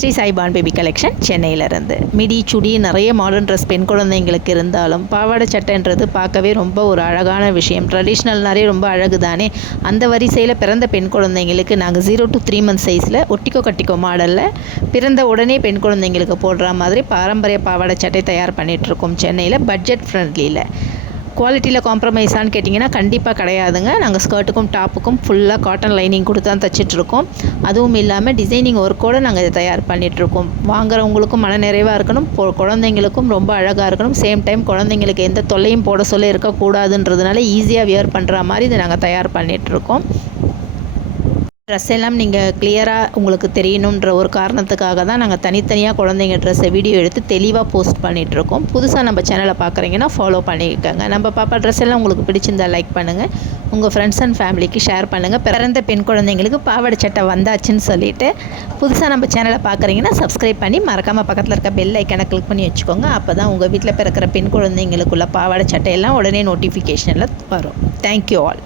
Sri Saiban baby collection சென்னையிலேருந்து. Midi chudi நிறைய modern dress பெண் குழந்தைங்களுக்கு இருந்தாலும் பாவாடை சட்டைன்றது பார்க்கவே ரொம்ப ஒரு அழகான விஷயம். ட்ரெடிஷ்னல் நிறைய ரொம்ப அழகு தானே அந்த வரிசையில் பிறந்த பெண் குழந்தைங்களுக்கு நாங்கள் ஜீரோ டு த்ரீ மந்த் சைஸில் ஒட்டிக்கோ கட்டிக்கோ மாடலில் பிறந்த உடனே பெண் குழந்தைங்களுக்கு போடுற மாதிரி பாரம்பரிய பாவாடை சட்டை தயார் பண்ணிகிட்ருக்கோம் சென்னையில் பட்ஜெட் ஃப்ரெண்ட்லியில் குவாலிட்டியில் காம்ப்ரமைஸான்னு கேட்டிங்கன்னா கண்டிப்பாக கிடையாதுங்க. நாங்கள் ஸ்கர்ட்டுக்கும் டாப்புக்கும் ஃபுல்லாக காட்டன் லைனிங் கொடுத்து தான் தைச்சிட்ருக்கோம் அதுவும் இல்லாமல் டிசைனிங் ஒர்க்கோடு நாங்கள் இதை தயார் பண்ணிகிட்ருக்கோம் வாங்குறவங்களுக்கும் மன நிறைவாக இருக்கணும். பொ- குழந்தைங்களுக்கும் ரொம்ப அழகாக இருக்கணும். சேம் டைம் குழந்தைங்களுக்கு எந்த தொல்லையும் போட சொல்ல இருக்கக்கூடாதுன்றதுனால ஈஸியாக வியர் பண்ணுற மாதிரி இதை நாங்கள் தயார் பண்ணிகிட்ருக்கோம் ட்ரெஸ் எல்லாம் நீங்கள் கிளியராக உங்களுக்கு தெரியணுன்ற ஒரு காரணத்துக்காக தான் நாங்கள் தனித்தனியாக குழந்தைங்க ட்ரெஸ்ஸை வீடியோ எடுத்து தெளிவாக போஸ்ட் பண்ணிகிட்ருக்கோம் புதுசாக நம்ம சேனலை பார்க்குறீங்கன்னா ஃபாலோ பண்ணிக்கோங்க. நம்ம பாப்பா ட்ரெஸ் எல்லாம் உங்களுக்கு பிடிச்சிருந்தா லைக் பண்ணுங்கள் உங்கள் ஃப்ரெண்ட்ஸ் அண்ட் ஃபேமிலிக்கு ஷேர் பண்ணுங்கள் பிறந்த பெண் குழந்தைங்களுக்கு பாவாடை சட்டை வந்தாச்சுன்னு சொல்லிட்டு புதுசாக நம்ம சேனலை பார்க்குறீங்கன்னா சப்ஸ்கிரைப் பண்ணி மறக்காமல் பக்கத்தில் இருக்க பெல் ஐக்கனை கிளிக் பண்ணி வச்சுக்கோங்க. அப்போ தான் உங்கள் வீட்டில் பிறக்கிற பெண் குழந்தைங்களுக்குள்ள பாவாடை சட்டையெல்லாம் உடனே நோட்டிஃபிகேஷனில் வரும். Thank you all